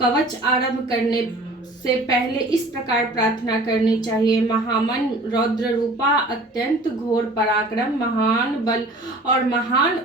कवच आरंभ करने से पहले इस प्रकार प्रार्थना करनी चाहिए। महामन रौद्र रूपा, अत्यंत घोर पराक्रम, महान बल और महान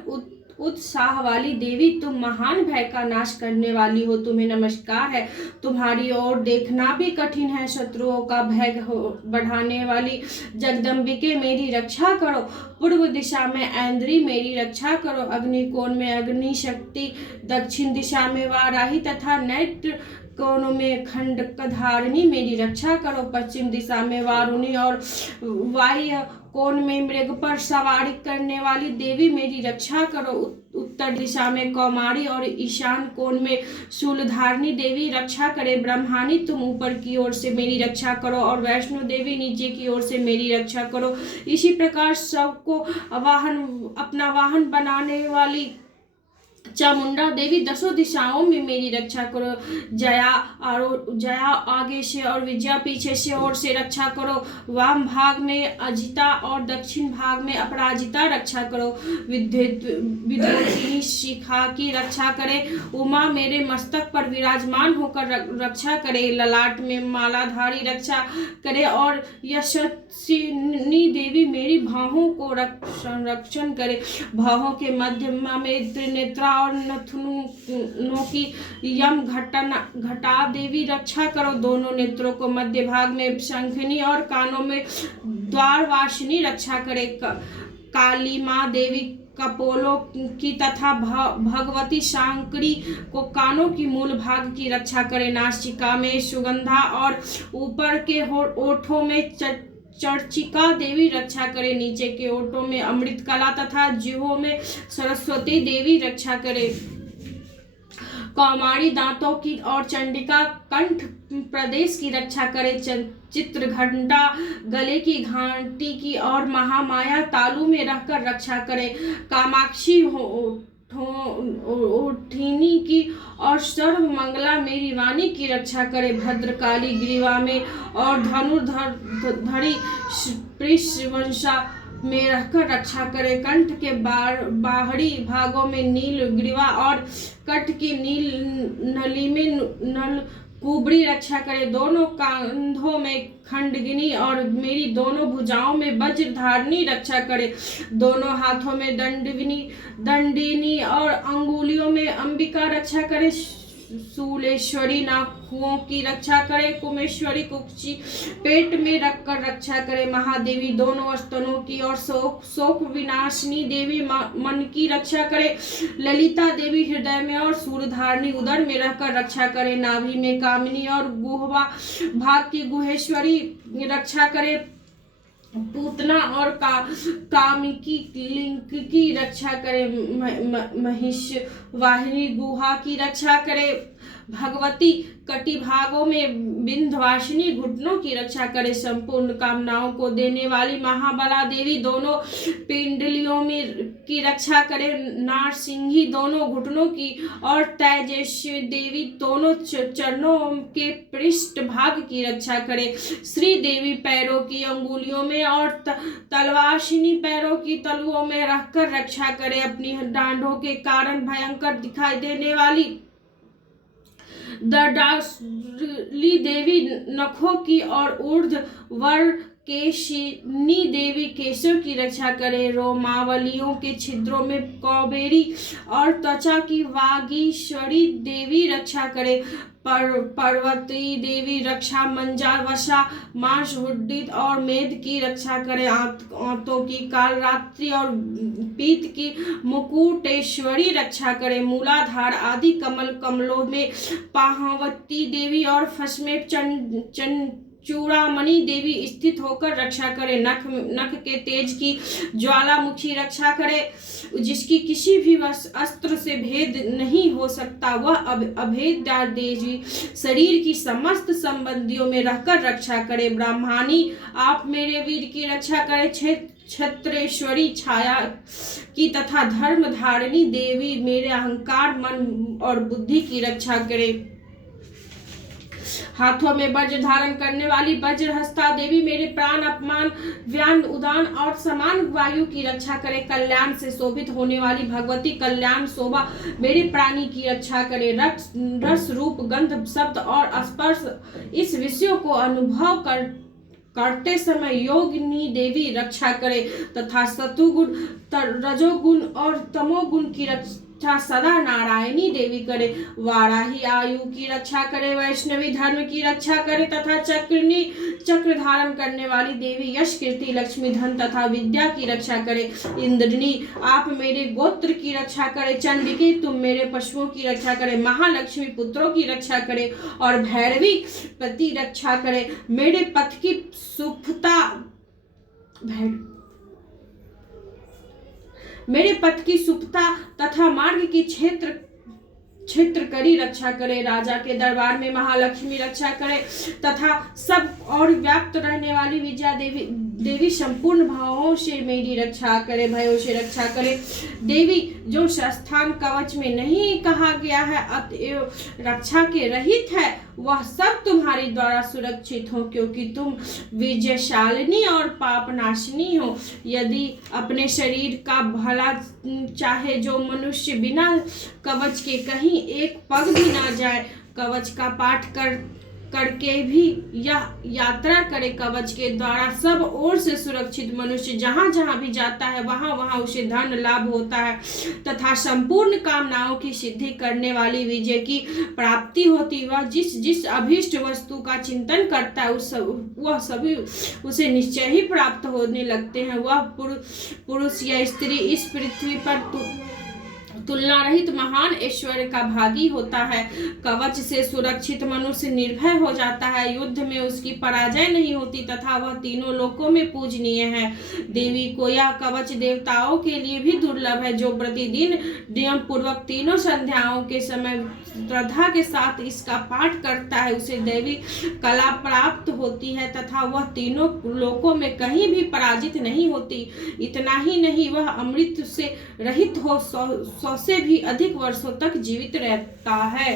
उत्साह वाली देवी, तुम महान भय का नाश करने वाली हो, तुम्हें नमस्कार है। तुम्हारी ओर देखना भी कठिन है, शत्रुओं का भय बढ़ाने वाली जगदम्बिके मेरी रक्षा करो। पूर्व दिशा में ऐन्द्री मेरी रक्षा करो, अग्निकोण में अग्नि शक्ति, दक्षिण दिशा में वाराही तथा नैत्र कोणों में खंडकधारिणी मेरी रक्षा करो। पश्चिम दिशा में वारुणी और वाह्य कोण में मृग पर सवारी करने वाली देवी मेरी रक्षा करो। उत्तर दिशा में कौमारी और ईशान कोण में शूलधारिणी देवी रक्षा करे। ब्रह्मानी तुम ऊपर की ओर से मेरी रक्षा करो और वैष्णो देवी नीचे की ओर से मेरी रक्षा करो। इसी प्रकार सबको अपना वाहन बनाने वाली चामुंडा देवी दसों दिशाओं में मेरी रक्षा करो। जया आगे से और विजया पीछे से ओर से रक्षा करो। वाम भाग में अजिता और दक्षिण भाग में अपराजिता रक्षा करो। विद्योतिनी शिखा की रक्षा करे। उमा मेरे मस्तक पर विराजमान होकर रक्षा करे। ललाट में मालाधारी रक्षा करे और यशस्विनी देवी मेरी बाहों को संरक्षण करे। बाहों के मध्य में त्रिनेत्रा और नथुनों की यम घटा देवी रक्षा करो। दोनों नेत्रों को मध्य भाग में शंखिनी और कानों में द्वारवासिनी रक्षा करे। काली माँ देवी कपोलों की तथा भगवती शांकरी को कानों की मूल भाग की रक्षा करे। नासिका में सुगंधा और ऊपर के ओठों में चर्चिका देवी रक्षा करे। नीचे के ओठों में अमृत कला तथा जिह्वा में सरस्वती देवी रक्षा करे। कौमारी दांतों की और चंडिका कंठ प्रदेश की रक्षा करे। चित्र घंटा गले की घंटी की और महामाया तालू में रहकर रक्षा करे। कामाक्षी ओठिनी की और सर्व मंगला मेरी वाणी की रक्षा करे। भद्रकाली ग्रीवा में और धनुर्धरी वंशा में रहकर रक्षा करे। कंठ के बाहरी भागों में नील ग्रीवा और कंठ की नील नली में नल कुबड़ी रक्षा करे। दोनों कंधों में खंडगिनी और मेरी दोनों भुजाओं में वज्रधारिणी रक्षा करे। दोनों हाथों में दंडिनी और अंगुलियों में अंबिका रक्षा करे। शूलेश्वरी नाखुओं की रक्षा करे। कुमेश्वरी कुक्षी पेट में रखकर रक्षा करे। महादेवी दोनों स्तनों की और शोक विनाशिनी देवी मन की रक्षा करे। ललिता देवी हृदय में और सूर्यधारिणी उदर में रहकर रक्षा करे। नाभि में कामिनी और गुहवा भाग की गुहेश्वरी रक्षा करे। पूतना और कामिकी लिंग की रक्षा करे। महिष वाहिनी गुहा की रक्षा करे। भगवती कटी भागों में विंध्यवासिनी घुटनों की रक्षा करे। संपूर्ण कामनाओं को देने वाली महाबला देवी दोनों पिंडलियों में की रक्षा करे। नारसिंही दोनों घुटनों की और तेजस्वी देवी दोनों चरणों के पृष्ठ भाग की रक्षा करे। श्री देवी पैरों की अंगुलियों में और तलवासिनी पैरों की तलुओं में रखकर रक्षा करे। अपनी डांडों के कारण भयंकर दिखाई देने वाली दंडासुरी देवी नखों की और ऊर्ध्वर केशिनी देवी केशों की रक्षा करे। रोमावलियों के छिद्रों में कौबेरी और त्वचा की वागीश्वरी देवी रक्षा करे। पर्वती देवी रक्षा मंजा वशा मांस हुड्डित और मेद की रक्षा करे। आंतों की कालरात्रि और पीत की मुकुटेश्वरी रक्षा करे। मूलाधार आदि कमलों में पाहवती देवी और फस में चूड़ामणि देवी स्थित होकर रक्षा करे। नख के तेज की ज्वालामुखी रक्षा करे। जिसकी किसी भी अस्त्र से भेद नहीं हो सकता, वह अभेद्य देवी शरीर की समस्त संबंधियों में रहकर रक्षा करे। ब्रह्मानी आप मेरे वीर की रक्षा करे। छत्रेश्वरी छाया की तथा धर्मधारिणी देवी मेरे अहंकार मन और बुद्धि की रक्षा करे। हाथों में वज्र धारण करने वाली वज्रहस्ता देवी मेरे प्राण अपमान व्यान उदान और समान वायु की रक्षा करे। कल्याण से शोभित होने वाली भगवती कल्याण शोभा मेरे प्राणी की रक्षा करे। रस रूप गंध शब्द और स्पर्श इस विषयों को अनुभव करते समय योगिनी देवी रक्षा करे तथा सतुगुण रजोगुण और तमोगुण की रक्षा सदा नारायणी देवी करे। वाराही आयु की रक्षा करे, वैष्णवी धर्म की रक्षा करे तथा चक्र धारण करने वाली देवी यश कीर्ति लक्ष्मी धन तथा विद्या की रक्षा करे। इंद्रनी आप मेरे गोत्र की रक्षा करे। चंडिकी तुम मेरे पशुओं की रक्षा करे। महालक्ष्मी पुत्रों की रक्षा करे और भैरवी पति रक्षा करे। मेरे पथ की सुफलता मेरे पथ की सुप्ता तथा मार्ग की क्षेत्र करी रक्षा करे। राजा के दरबार में महालक्ष्मी रक्षा करे तथा सब और व्याप्त रहने वाली विजया देवी संपूर्ण भावों से मेरी रक्षा करे, भयों से रक्षा करे। देवी जो स्थान कवच में नहीं कहा गया है अतएव रक्षा के रहित है वह सब तुम्हारी द्वारा सुरक्षित हो, क्योंकि तुम विजयशालिनी और पाप नाशिनी हो। यदि अपने शरीर का भला चाहे जो मनुष्य बिना कवच के कहीं एक पग भी ना जाए, कवच का पाठ करके भी यह यात्रा करे। कवच के द्वारा सब ओर से सुरक्षित मनुष्य जहाँ जहाँ भी जाता है वहाँ वहाँ उसे धन लाभ होता है तथा संपूर्ण कामनाओं की सिद्धि करने वाली विजय की प्राप्ति होती। वह जिस अभीष्ट वस्तु का चिंतन करता है वह सभी उसे निश्चय ही प्राप्त होने लगते हैं। वह पुरुष या स्त्री इस पृथ्वी पर तुलना रहित महान ऐश्वर्य का भागी होता है। कवच से सुरक्षित मनुष्य निर्भय हो जाता है, युद्ध में उसकी पराजय नहीं होती तथा वह तीनों लोकों में पूजनीय है। देवी को यह कवच देवताओं के लिए भी दुर्लभ है। जो प्रतिदिन नियम पूर्वक तीनों संध्याओं के समय श्रद्धा के साथ इसका पाठ करता है उसे देवी कला प्राप्त होती है तथा वह तीनों लोकों में कहीं भी पराजित नहीं होती। इतना ही नहीं वह अमृत से रहित हो 100 से भी अधिक वर्षों तक जीवित रहता है।